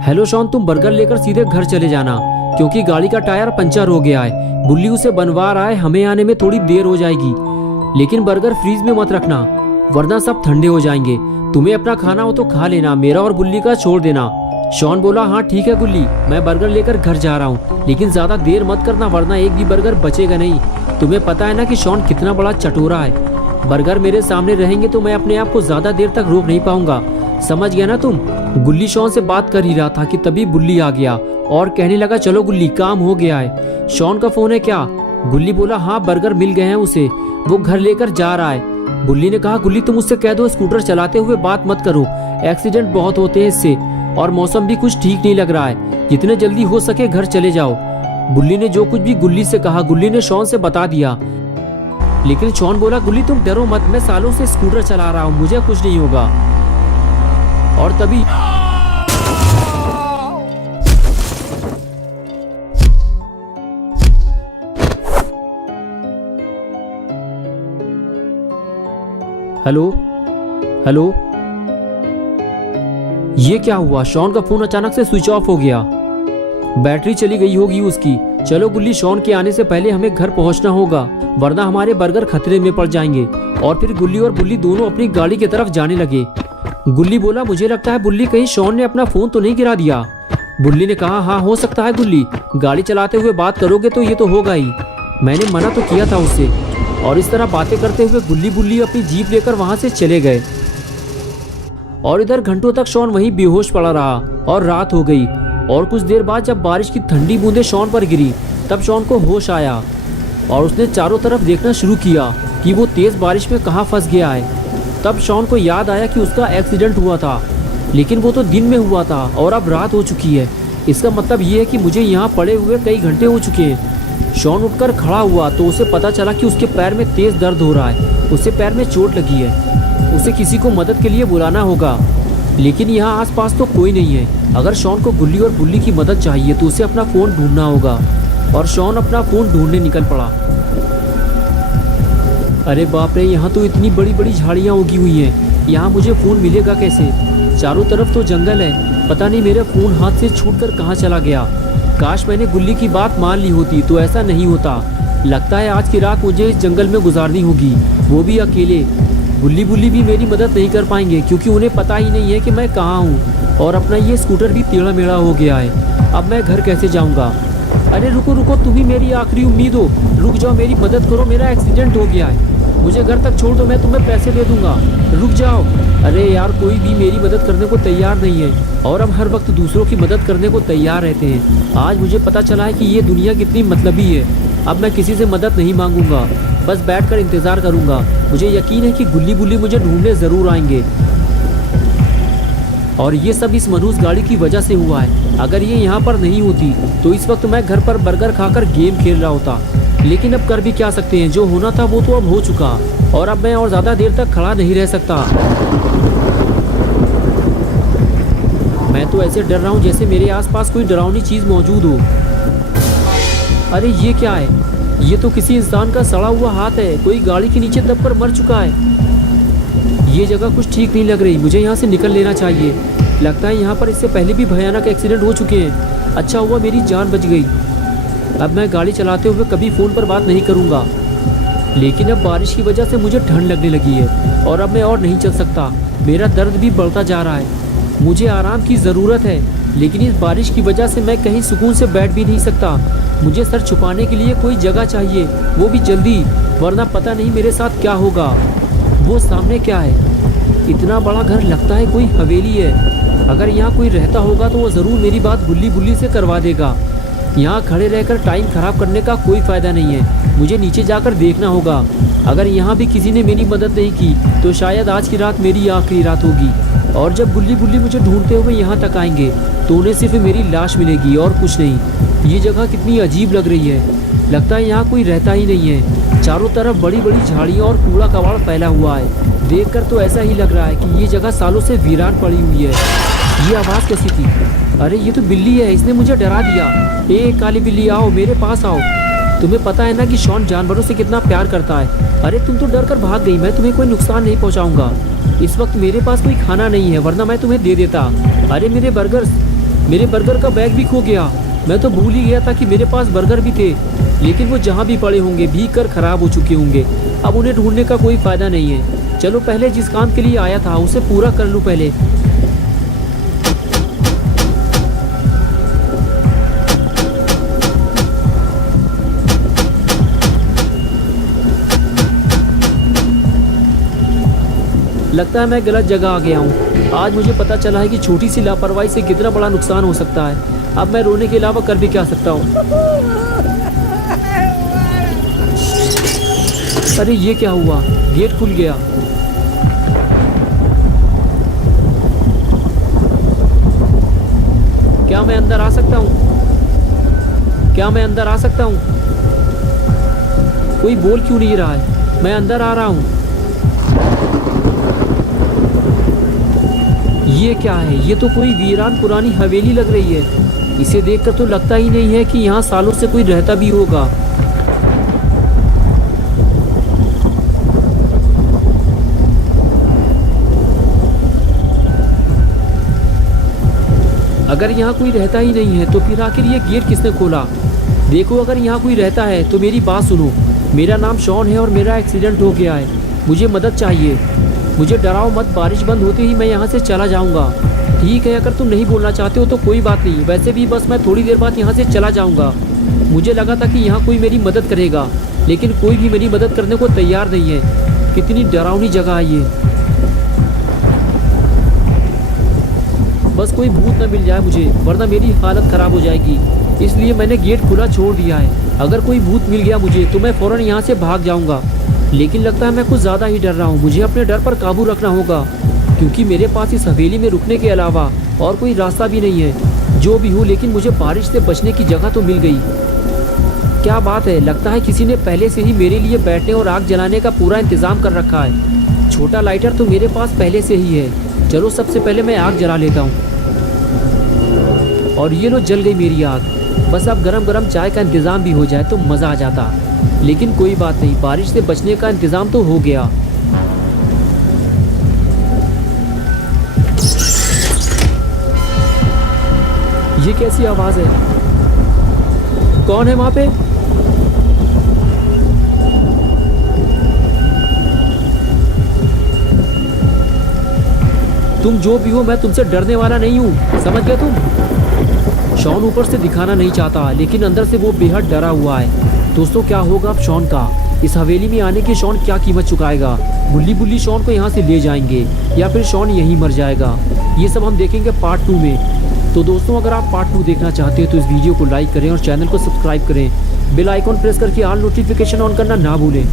Hello Shawn, तुम burger लेकर सीधे घर चले जाना क्योंकि गाड़ी का टायर पंचर हो गया है। बुल्ली उसे बनवा रहा है, हमें आने में थोड़ी देर हो जाएगी। लेकिन बर्गर फ्रीज में मत रखना वरना सब ठंडे हो जाएंगे। तुम्हें अपना खाना हो तो खा लेना, मेरा और बुल्ली का छोड़ देना। शॉन बोला, हाँ ठीक है गुल्ली, मैं बर्गर लेकर घर जा रहा हूँ, लेकिन ज्यादा देर मत करना वरना एक भी बर्गर बचेगा नहीं। तुम्हें पता है ना कि शॉन कितना बड़ा चटोरा है। बर्गर मेरे सामने रहेंगे तो मैं अपने आप को ज्यादा देर तक रोक नहीं पाऊंगा, समझ गया ना तुम। गुल्ली शॉन से बात कर ही रहा था कि तभी बुल्ली आ गया और कहने लगा, चलो गुल्ली काम हो गया है। शॉन का फोन है क्या? गुल्ली बोला, हाँ बर्गर मिल गए हैं उसे, वो घर लेकर जा रहा है। बुल्ली ने कहा, गुल्ली तुम उससे कह दो स्कूटर चलाते हुए बात मत करो, एक्सीडेंट बहुत होते हैं इससे, और मौसम भी कुछ ठीक नहीं लग रहा है, जितने जल्दी हो सके घर चले जाओ। बुल्ली ने जो कुछ भी गुल्ली से कहा गुल्ली ने शॉन से बता दिया। लेकिन शॉन बोला, गुल्ली तुम डरो मत, मैं सालों से स्कूटर चला रहा हूँ, मुझे कुछ नहीं होगा। और तभी हेलो हेलो, ये क्या हुआ? शॉन का फोन अचानक से स्विच ऑफ हो गया, बैटरी चली गई होगी उसकी। चलो गुल्ली, शॉन के आने से पहले हमें घर पहुंचना होगा वरना हमारे बर्गर खतरे में पड़ जाएंगे। और फिर गुल्ली और बुल्ली दोनों अपनी गाड़ी की तरफ जाने लगे। गुल्ली बोला, मुझे लगता है बुल्ली कहीं शॉन ने अपना फोन तो नहीं गिरा दिया। बुल्ली ने कहा, हाँ हो सकता है गुल्ली, गाड़ी चलाते हुए बात करोगे तो ये तो होगा ही, मैंने मना तो किया था उससे। और इस तरह बातें करते हुए गुल्ली बुल्ली अपनी जीप लेकर वहां से चले गए। और इधर घंटों तक शॉन वहीं बेहोश पड़ा रहा और रात हो गई। और कुछ देर बाद जब बारिश की ठंडी बूंदें शॉन पर गिरी तब शॉन को होश आया और उसने चारों तरफ देखना शुरू किया कि वो तेज बारिश में कहाँ फंस गया है। तब शॉन को याद आया कि उसका एक्सीडेंट हुआ था, लेकिन वो तो दिन में हुआ था और अब रात हो चुकी है। इसका मतलब ये है कि मुझे यहाँ पड़े हुए कई घंटे हो चुके हैं। शॉन उठकर खड़ा हुआ तो उसे पता चला कि उसके पैर में तेज दर्द हो रहा है, उसे पैर में चोट लगी है, उसे किसी को मदद के लिए बुलाना होगा। लेकिन यहाँ आसपास तो कोई नहीं है। अगर शॉन को गुल्ली और बुल्ली की मदद चाहिए तो उसे अपना फ़ोन ढूंढना होगा। और शॉन अपना फ़ोन ढूंढने निकल पड़ा। अरे बाप रे, यहाँ तो इतनी बड़ी बड़ी झाड़ियाँ उगी हुई हैं, यहाँ मुझे फ़ोन मिलेगा कैसे? चारों तरफ तो जंगल है, पता नहीं मेरा फ़ोन हाथ से छूटकर कहाँ चला गया। काश मैंने गुल्ली की बात मान ली होती तो ऐसा नहीं होता। लगता है आज की रात मुझे इस जंगल में गुजारनी होगी, वो भी अकेले। गुल्ली बुल्ली भी मेरी मदद नहीं कर पाएंगे क्योंकि उन्हें पता ही नहीं है कि मैं कहाँ हूँ। और अपना ये स्कूटर भी टेढ़ा मेढ़ा हो गया है, अब मैं घर कैसे जाऊँगा? अरे रुको रुको, तुम ही मेरी आखिरी उम्मीद हो, रुक जाओ, मेरी मदद करो, मेरा एक्सीडेंट हो गया है, मुझे घर तक छोड़ दो, मैं तुम्हें पैसे दे दूंगा, रुक जाओ। अरे यार, कोई भी मेरी मदद करने को तैयार नहीं है और हम हर वक्त दूसरों की मदद करने को तैयार रहते हैं। आज मुझे पता चला है कि ये दुनिया कितनी मतलबी है। अब मैं किसी से मदद नहीं मांगूंगा, बस बैठकर इंतज़ार करूंगा। मुझे यकीन है कि गुल्ली बुल्ली मुझे ढूंढने ज़रूर आएंगे और ये सब इस मनहूस गाड़ी की वजह से हुआ है। अगर ये यहाँ पर नहीं होती तो इस वक्त मैं घर पर बर्गर खाकर गेम खेल रहा होता। लेकिन अब कर भी क्या सकते हैं, जो होना था वो तो अब हो चुका और अब मैं और ज़्यादा देर तक खड़ा नहीं रह सकता। मैं तो ऐसे डर रहा हूँ जैसे मेरे आसपास कोई डरावनी चीज़ मौजूद हो। अरे ये क्या है? ये तो किसी इंसान का सड़ा हुआ हाथ है, कोई गाड़ी के नीचे दबकर मर चुका है। ये जगह कुछ ठीक नहीं लग रही, मुझे यहाँ से निकल लेना चाहिए। लगता है यहाँ पर इससे पहले भी भयानक एक्सीडेंट हो चुके हैं। अच्छा हुआ मेरी जान बच गई। अब मैं गाड़ी चलाते हुए कभी फ़ोन पर बात नहीं करूँगा। लेकिन अब बारिश की वजह से मुझे ठंड लगने लगी है और अब मैं और नहीं चल सकता। मेरा दर्द भी बढ़ता जा रहा है, मुझे आराम की ज़रूरत है। लेकिन इस बारिश की वजह से मैं कहीं सुकून से बैठ भी नहीं सकता। मुझे सर छुपाने के लिए कोई जगह चाहिए, वो भी जल्दी, वरना पता नहीं मेरे साथ क्या होगा। वो सामने क्या है? इतना बड़ा घर, लगता है कोई हवेली है। अगर यहाँ कोई रहता होगा तो वो ज़रूर मेरी बात गुल्ली बुल्ली से करवा देगा। यहाँ खड़े रहकर टाइम ख़राब करने का कोई फ़ायदा नहीं है, मुझे नीचे जाकर देखना होगा। अगर यहाँ भी किसी ने मेरी मदद नहीं की तो शायद आज की रात मेरी आखिरी रात होगी। और जब गुल्ली बुल्ली मुझे ढूंढते हुए यहाँ तक आएंगे तो उन्हें सिर्फ मेरी लाश मिलेगी और कुछ नहीं। ये जगह कितनी अजीब लग रही है, लगता है यहाँ कोई रहता ही नहीं है। चारों तरफ बड़ी बड़ी झाड़ियाँ और कूड़ा कबाड़ फैला हुआ है। देखकर तो ऐसा ही लग रहा है कि ये जगह सालों से वीरान पड़ी हुई है। ये आवाज़ कैसी थी? अरे ये तो बिल्ली है, इसने मुझे डरा दिया। ए काली बिल्ली, आओ मेरे पास आओ। तुम्हें पता है ना कि शॉन जानवरों से कितना प्यार करता है। अरे तुम तो डर कर भाग गई, मैं तुम्हें कोई नुकसान नहीं पहुंचाऊंगा। इस वक्त मेरे पास कोई खाना नहीं है, वरना मैं तुम्हें दे देता। अरे मेरे बर्गर्स, मेरे बर्गर का बैग भी खो गया। मैं तो भूल ही गया था कि मेरे पास बर्गर भी थे, लेकिन वो जहाँ भी पड़े होंगे भीग कर खराब हो चुके होंगे। अब उन्हें ढूंढने का कोई फ़ायदा नहीं है। चलो पहले जिस काम के लिए आया था उसे पूरा कर लूँ पहले। लगता है मैं गलत जगह आ गया हूँ। आज मुझे पता चला है कि छोटी सी लापरवाही से कितना बड़ा नुकसान हो सकता है। अब मैं रोने के अलावा कर भी क्या सकता हूँ। अरे ये क्या हुआ, गेट खुल गया। क्या मैं अंदर आ सकता हूँ? क्या मैं अंदर आ सकता हूँ? कोई बोल क्यों नहीं रहा है? मैं अंदर आ रहा हूँ। ये क्या है? ये तो कोई वीरान पुरानी हवेली लग रही है। इसे देखकर तो लगता ही नहीं है कि यहाँ सालों से कोई रहता भी होगा। अगर यहाँ कोई रहता ही नहीं है तो फिर आखिर ये गेट किसने खोला? देखो, अगर यहाँ कोई रहता है तो मेरी बात सुनो। मेरा नाम शॉन है और मेरा एक्सीडेंट हो गया है। मुझे मदद चाहिए। मुझे डराओ मत, बारिश बंद होते ही मैं यहाँ से चला जाऊँगा। ठीक है, अगर तुम नहीं बोलना चाहते हो तो कोई बात नहीं। वैसे भी बस मैं थोड़ी देर बाद यहाँ से चला जाऊँगा। मुझे लगा था कि यहाँ कोई मेरी मदद करेगा, लेकिन कोई भी मेरी मदद करने को तैयार नहीं है। कितनी डरावनी जगह है ये। बस कोई भूत न मिल जाए मुझे, वरना मेरी हालत ख़राब हो जाएगी। इसलिए मैंने गेट खुला छोड़ दिया है। अगर कोई भूत मिल गया मुझे तो मैं फ़ौरन यहाँ से भाग जाऊँगा। लेकिन लगता है मैं कुछ ज़्यादा ही डर रहा हूँ। मुझे अपने डर पर काबू रखना होगा, क्योंकि मेरे पास इस हवेली में रुकने के अलावा और कोई रास्ता भी नहीं है। जो भी हो, लेकिन मुझे बारिश से बचने की जगह तो मिल गई। क्या बात है, लगता है किसी ने पहले से ही मेरे लिए बैठने और आग जलाने का पूरा इंतज़ाम कर रखा है। छोटा लाइटर तो मेरे पास पहले से ही है। चलो सबसे पहले मैं आग जला लेता हूँ। और ये लो, जल गई मेरी आग। बस अब गरम गरम चाय का इंतज़ाम भी हो जाए तो मज़ा आ जाता। लेकिन कोई बात नहीं, बारिश से बचने का इंतज़ाम तो हो गया। ये कैसी आवाज़ है? कौन है वहाँ पे? तुम जो भी हो, मैं तुमसे डरने वाला नहीं हूँ, समझ गए तुम? शॉन ऊपर से दिखाना नहीं चाहता, लेकिन अंदर से वो बेहद डरा हुआ है। दोस्तों, क्या होगा अब शॉन का? इस हवेली में आने की शॉन क्या कीमत चुकाएगा? बुल्ली बुल्ली शॉन को यहाँ से ले जाएंगे या फिर शॉन यहीं मर जाएगा? ये सब हम देखेंगे पार्ट 2 में। तो दोस्तों, अगर आप पार्ट 2 देखना चाहते हैं तो इस वीडियो को लाइक करें और चैनल को सब्सक्राइब करें। बेल आइकॉन प्रेस करके ऑल नोटिफिकेशन ऑन करना ना भूलें।